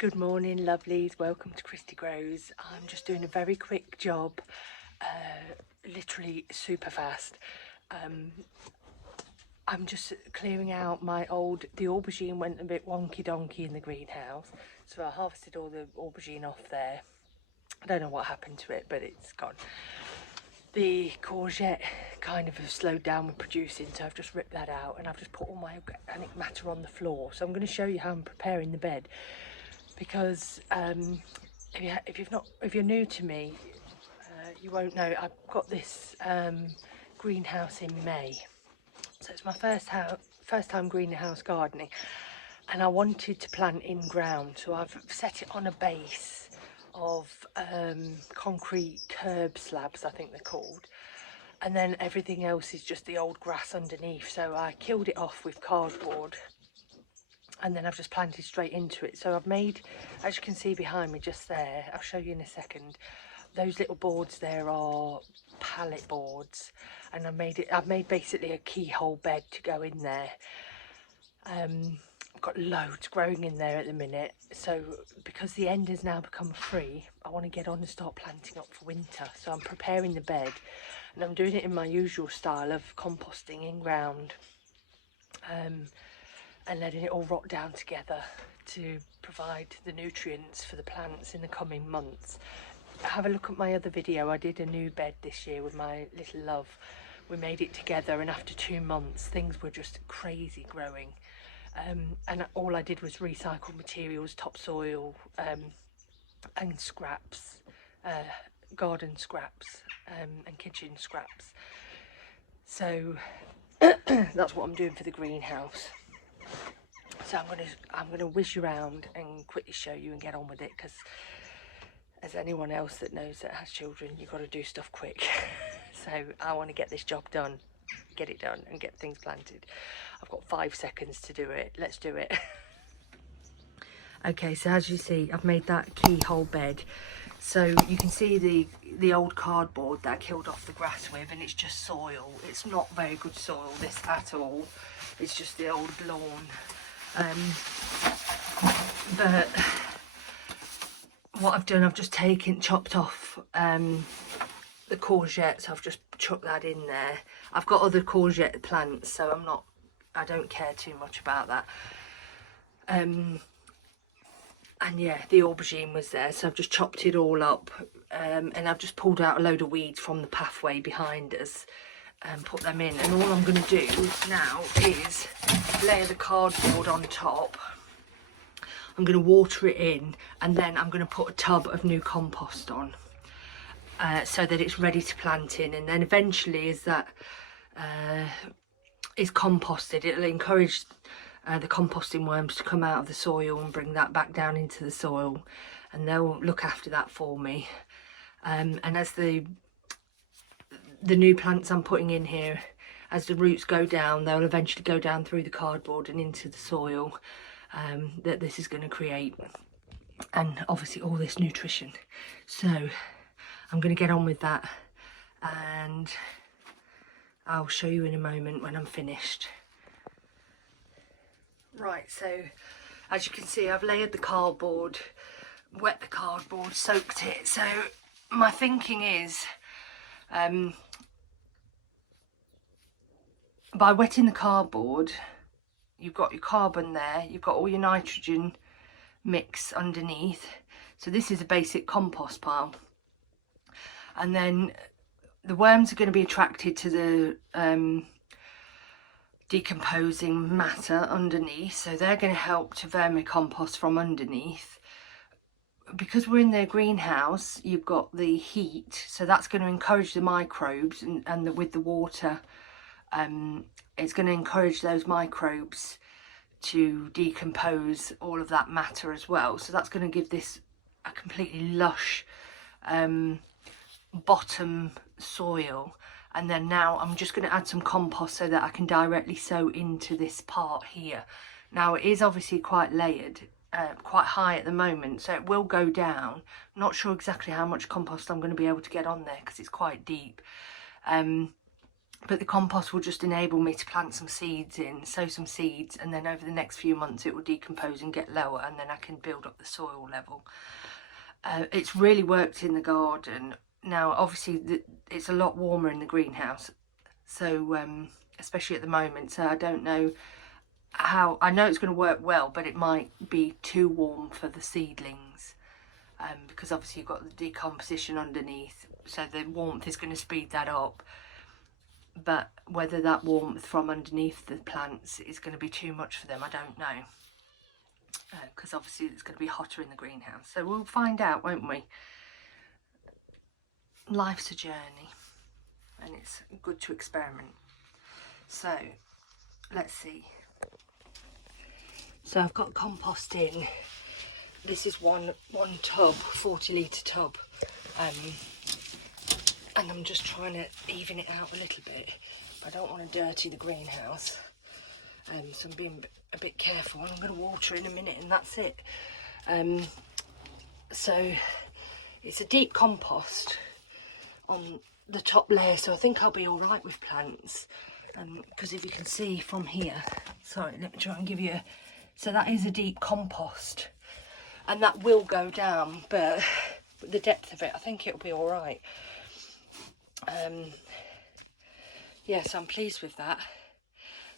Good morning, lovelies. Welcome to Christy Grows. I'm just doing a very quick job, literally super fast. I'm just clearing out the aubergine went a bit wonky donkey in the greenhouse, so I harvested all the aubergine off there. I don't know what happened to it, but it's gone. The courgette kind of have slowed down with producing, so I've just ripped that out and I've just put all my organic matter on the floor. So I'm going to show you how I'm preparing the bed, because if you're new to me, you won't know. I've got this greenhouse in May, so it's my first time greenhouse gardening, and I wanted to plant in ground, so I've set it on a base of concrete curb slabs, I think they're called, and then everything else is just the old grass underneath. So I killed it off with cardboard, and then I've just planted straight into it. So I've made, as you can see behind me just there, I'll show you in a second, those little boards there are pallet boards, and I've made basically a keyhole bed to go in there. I've got loads growing in there at the minute, so because the end has now become free, I want to get on and start planting up for winter. So I'm preparing the bed, and I'm doing it in my usual style of composting in ground, and letting it all rot down together to provide the nutrients for the plants in the coming months. Have a look at my other video. I did a new bed this year with my little love. We made it together, and after 2 months things were just crazy growing, and all I did was recycle materials, topsoil, and scraps, garden scraps, and kitchen scraps. So that's what I'm doing for the greenhouse. So I'm gonna whiz you around and quickly show you and get on with it, because as anyone else that knows that has children, you've got to do stuff quick. So I want to get this job done, get it done and get things planted. I've got 5 seconds to do it. Let's do it. Okay, so as you see, I've made that keyhole bed. So you can see the old cardboard that I killed off the grass with, and it's just soil. It's not very good soil, this, at all. It's just the old lawn. But what I've done, I've just chopped off the courgettes. I've just chucked that in there. I've got other courgette plants, so I don't care too much about that. And yeah, the aubergine was there, so I've just chopped it all up, and I've just pulled out a load of weeds from the pathway behind us and put them in. And all I'm going to do now is layer the cardboard on top. I'm going to water it in, and then I'm going to put a tub of new compost on, so that it's ready to plant in. And then eventually, as that is composted, it'll encourage the composting worms to come out of the soil and bring that back down into the soil, and they'll look after that for me. And as the new plants I'm putting in here, as the roots go down, they'll eventually go down through the cardboard and into the soil that this is going to create, and obviously all this nutrition. So I'm going to get on with that, and I'll show you in a moment when I'm finished. Right, so as you can see, I've layered the cardboard, wet the cardboard, soaked it. So my thinking is, by wetting the cardboard, you've got your carbon there, you've got all your nitrogen mix underneath. So this is a basic compost pile. And then the worms are going to be attracted to the decomposing matter underneath. So they're going to help to vermicompost from underneath. Because we're in the greenhouse, you've got the heat, so that's going to encourage the microbes, and with the water, it's going to encourage those microbes to decompose all of that matter as well. So that's going to give this a completely lush bottom soil. And then now I'm just going to add some compost so that I can directly sow into this part here. Now it is obviously quite layered, quite high at the moment, so it will go down. Not sure exactly how much compost I'm going to be able to get on there because it's quite deep. But the compost will just enable me to plant some seeds in, sow some seeds, and then over the next few months it will decompose and get lower, and then I can build up the soil level. It's really worked in the garden. Now obviously it's a lot warmer in the greenhouse, so especially at the moment, so I don't know how. I know it's going to work well, but it might be too warm for the seedlings, because obviously you've got the decomposition underneath, so the warmth is going to speed that up. But whether that warmth from underneath the plants is going to be too much for them, I don't know, because obviously it's going to be hotter in the greenhouse. So we'll find out, won't we? Life's a journey, and it's good to experiment. So let's see. So I've got compost in. This is one tub, 40-litre tub, and I'm just trying to even it out a little bit. I don't want to dirty the greenhouse, so I'm being a bit careful. I'm going to water in a minute, and that's it. So it's a deep compost on the top layer, so I think I'll be all right with plants, because if you can see from here, sorry, let me try and give you a, so that is a deep compost, and that will go down, but the depth of it, I think it'll be all right. Yes, I'm pleased with that.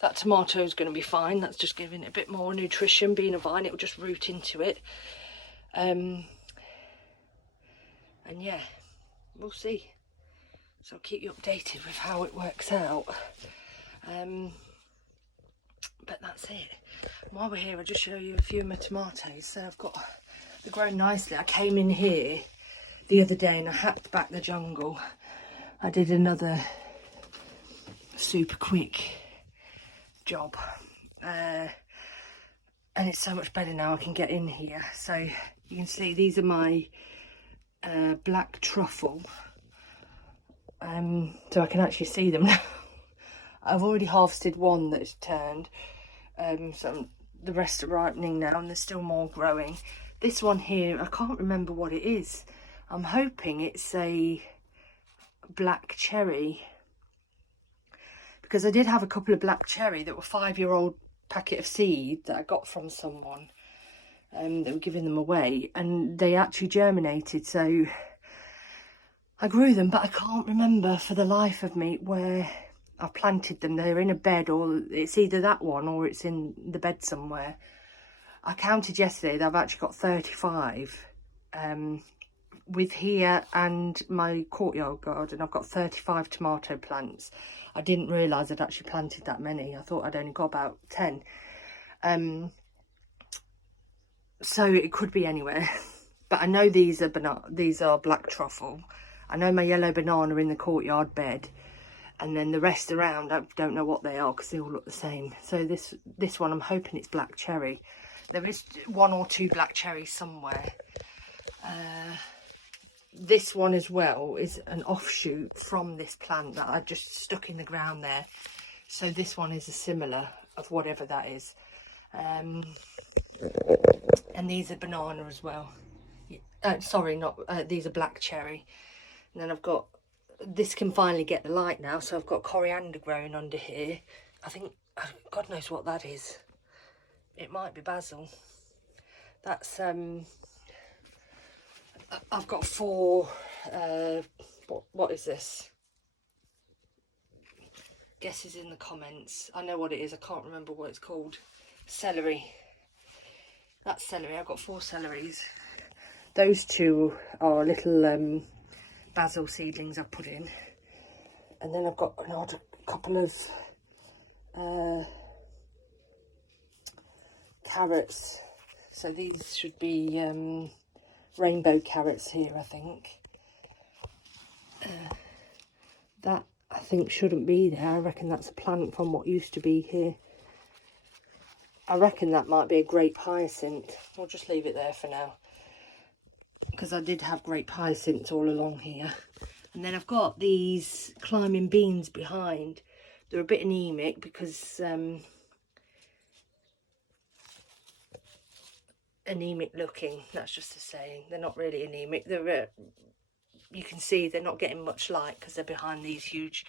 That tomato is going to be fine. That's just giving it a bit more nutrition. Being a vine, it will just root into it. And yeah, we'll see. So I'll keep you updated with how it works out. But that's it. While we're here, I'll just show you a few of my tomatoes. So they've grown nicely. I came in here the other day and I hacked back the jungle. I did another super quick job, and it's so much better now. I can get in here, so you can see these are my black truffle, so I can actually see them now. I've already harvested one that's turned, so the rest are ripening now, and there's still more growing. This one here, I can't remember what it is. I'm hoping it's a black cherry, because I did have a couple of black cherry that were 5-year-old packet of seed that I got from someone, that were giving them away, and they actually germinated, so I grew them, but I can't remember for the life of me where I planted them. They're in a bed, or it's either that one or it's in the bed somewhere. I counted yesterday that I've actually got 35. With here and my courtyard garden, I've got 35 tomato plants. I didn't realise I'd actually planted that many. I thought I'd only got about 10. So it could be anywhere. But I know these are black truffle. I know my yellow banana in the courtyard bed. And then the rest around, I don't know what they are because they all look the same. So this one, I'm hoping it's black cherry. There is 1 or 2 black cherries somewhere. This one as well is an offshoot from this plant that I just stuck in the ground there. So this one is a similar of whatever that is. And these are banana as well. Sorry, not these are black cherry. And then I've got, this can finally get the light now, so I've got coriander growing under here. I think, God knows what that is. It might be basil. That's I've got 4, what is this? Guesses in the comments. I know what it is, I can't remember what it's called. Celery. That's celery. I've got 4 celeries. Those 2 are little basil seedlings I've put in. And then I've got another couple of carrots. So these should be rainbow carrots here, I think. That I think shouldn't be there. I reckon that's a plant from what used to be here. I reckon that might be a grape hyacinth. We'll just leave it there for now, because I did have grape hyacinths all along here. And then I've got these climbing beans behind. They're a bit anemic because anemic looking, that's just a saying. They're not really anemic. They're you can see they're not getting much light because they're behind these huge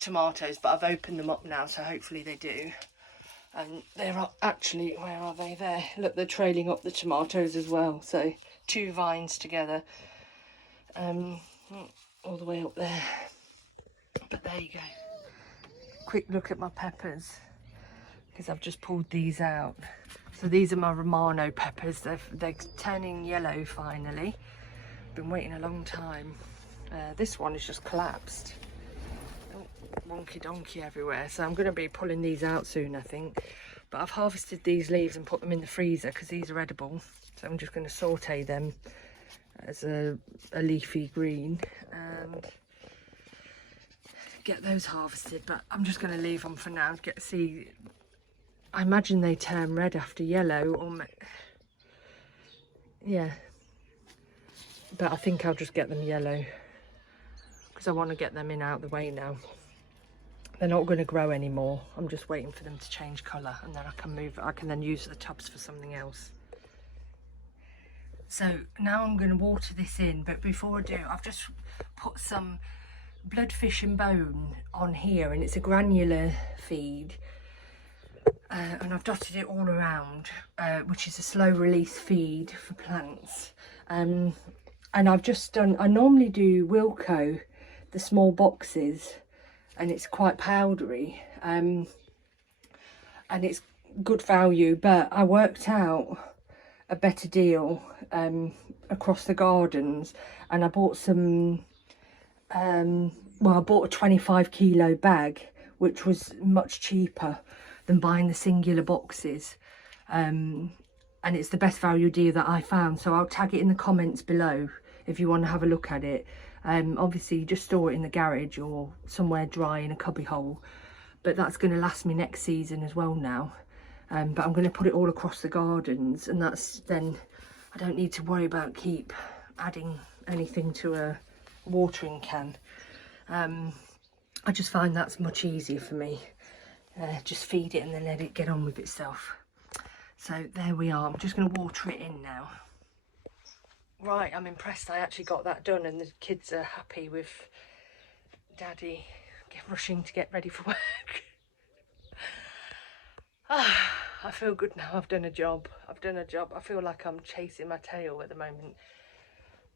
tomatoes, but I've opened them up now, so hopefully they do. And they're actually, where are they? There. Look, they're trailing up the tomatoes as well. So 2 vines together, all the way up there. But there you go. Quick look at my peppers, because I've just pulled these out. So these are my Romano peppers. They're turning yellow finally. Been waiting a long time. This one is just collapsed. Wonky donkey everywhere, so I'm going to be pulling these out soon, I think. But I've harvested these leaves and put them in the freezer because these are edible, so I'm just going to saute them as a leafy green and get those harvested. But I'm just going to leave them for now. See, I imagine they turn red after yellow, or yeah, but I think I'll just get them yellow because I want to get them out of the way now. They're not going to grow anymore. I'm just waiting for them to change colour, and then I can then use the tubs for something else. So now I'm going to water this in, but before I do, I've just put some bloodfish and bone on here, and it's a granular feed, and I've dotted it all around, which is a slow release feed for plants. And I've just done, I normally do Wilco, the small boxes, and it's quite powdery, and it's good value, but I worked out a better deal across the gardens, and I bought some well, I bought a 25 kilo bag, which was much cheaper than buying the singular boxes, and it's the best value deal that I found. So I'll tag it in the comments below if you want to have a look at it. Obviously just store it in the garage or somewhere dry in a cubby hole, but that's going to last me next season as well now. But I'm going to put it all across the gardens, and that's then I don't need to worry about keep adding anything to a watering can. I just find that's much easier for me. Just feed it and then let it get on with itself. So there we are. I'm just going to water it in now. Right, I'm impressed I actually got that done, and the kids are happy with Daddy rushing to get ready for work. I feel good now. I've done a job. I feel like I'm chasing my tail at the moment.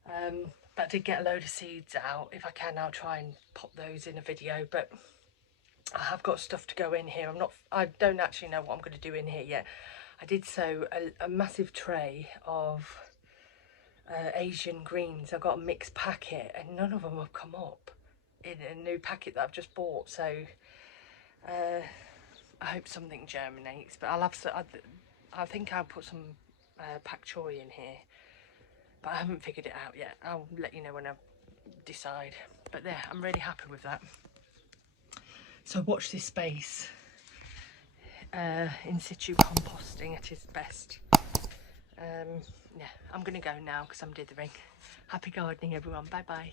But I did get a load of seeds out. If I can, I'll try and pop those in a video, but I have got stuff to go in here. I don't actually know what I'm going to do in here yet. I did sow a massive tray of Asian greens. I got a mixed packet, and none of them have come up in a new packet that I've just bought. So I hope something germinates. But I think I'll put some pak choi in here, but I haven't figured it out yet. I'll let you know when I decide. But there, I'm really happy with that. So watch this space. In situ composting at its best. Yeah, I'm going to go now because I'm dithering. Happy gardening, everyone. Bye bye.